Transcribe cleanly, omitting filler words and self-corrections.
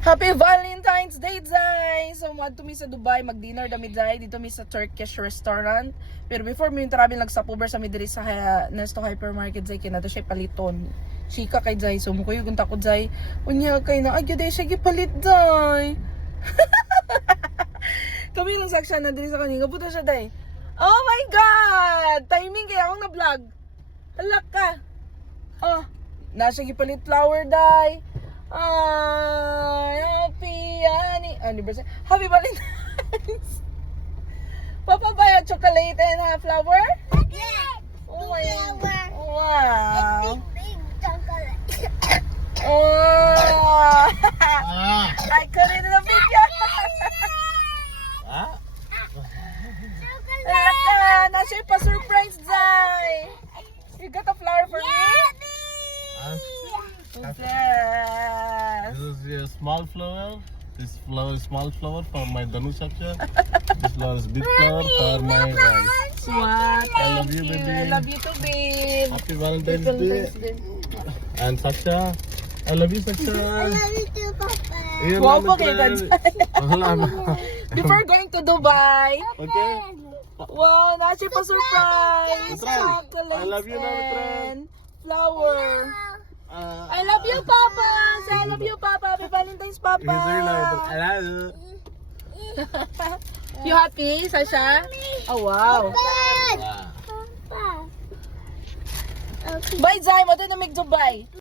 Happy Valentine's Day, Zay! So, to mi sa Dubai, mag-dinner dami, Zay. Dito mi sa Turkish restaurant. Pero before mi travel, nagsapover sa mi diri sa Nesto Hypermarket, Zay. Kinato siya paliton. Chika kay Zay. So, mukuyo kung takot, Zay. Unya kay na, agyo day siya gipalit, Zay. Kami lang saksyan na diri sa kanina. Puto siya, Zay. Oh my God! Timing kaya akong na-vlog. Alak ka. Oh, nasa gipalit flower, Zay. Happy anniversary. Happy Valentine's. Papa buy a chocolate and a flower? Yeah. Oh my Flower. Wow. Big chocolate. Oh. I cut it in a video. Ah? Laka, na siya pa-surprise, Zay. You got a flower for me? Yes. This is a small flower. This flower is small flower for my Danu Sakya. This flower is big flower for my wife. What? I love Thank you, you. baby. I love you too, babe. Happy Valentine's Day. And Sakya, I love you, Sakya. I love you too, Papa. Iyan Wow, namin, okay, friend. Wala na. Before going to Dubai, Okay. wow, na siya pa-surprise. Friend, Chocolate I love you, and flower. Ah, I love you, Papa. Say, I love you, Papa. Happy Valentine's, Papa. he's very loud. I love you. You happy, Sasha? Oh, wow. Ah. Papa. Okay. Bye, Zay. Mo na mag-Dubai.